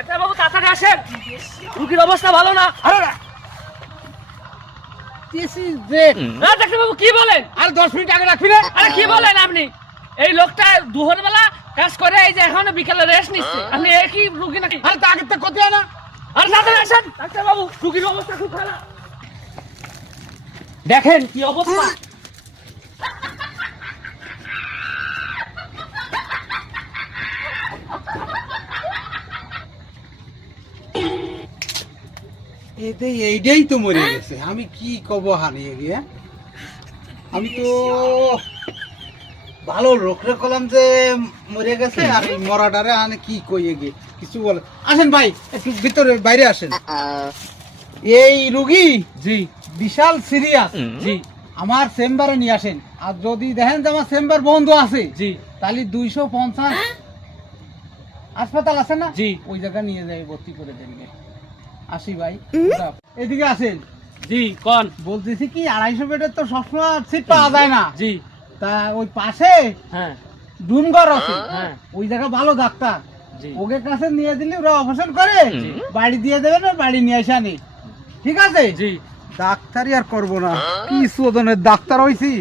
Doctor বাবু তাড়াতাড়ি আসেন, রোগীর অবস্থা ভালো না। আরে দিস ইজ গ্রেট। না ডাক্তার বাবু কি বলেন? আর 10 মিনিট আগে রাখবি না? আরে কি বলেন আপনি? এই লোকটা দুপুর বেলা কাজ করে, এই যে এখন বিকেলে রেস্ট নিচ্ছে, আপনি একই রোগী নাকি? আরে তো আগে তো কত না। আর তাড়াতাড়ি আসেন ডাক্তার বাবু, রোগীর অবস্থা খুব খারাপ। দেখেন কি অবস্থা। এইটাই তো মরে গেছে, আমি কি কব হারিয়ে গিয়ে। আমি তো ভালো রোখরে কলাম যে মরে গেছে, আর এই মরাটারে আনে কি কইয়ে গিয়ে কিছু বলে। আসেন ভাই একটু ভিতরে বাইরে আসেন। এই রুগী জি বিশাল সিরিয়াস, জি আমার চেম্বারে নিয়ে আসেন। আর যদি দেখেন যে আমার চেম্বার বন্ধ আছে, জি তাহলে 250 হাসপাতাল আছে না, জি ওই জায়গা নিয়ে যাই, ভর্তি করে দেনগে। আসি ভাই, এদিকে আসেন। জি কোন? বলতেছি কি 250 বেডের তো সবসময় সিট পাওয়া যায় না, জি তা ওই পাশে হ্যাঁ ডুমঘর আছে, হ্যাঁ ওই জায়গা ভালো ডাক্তার, জি ওকে কাছে নিয়ে দিলে ওরা অপারেশন করে বাড়ি দিয়ে দেবেন, আর বাড়ি নিয়ে আসা নেই। ঠিক আছে? জি ডাক্তারই আর করবো না, কি শোধনের ডাক্তার হইছি।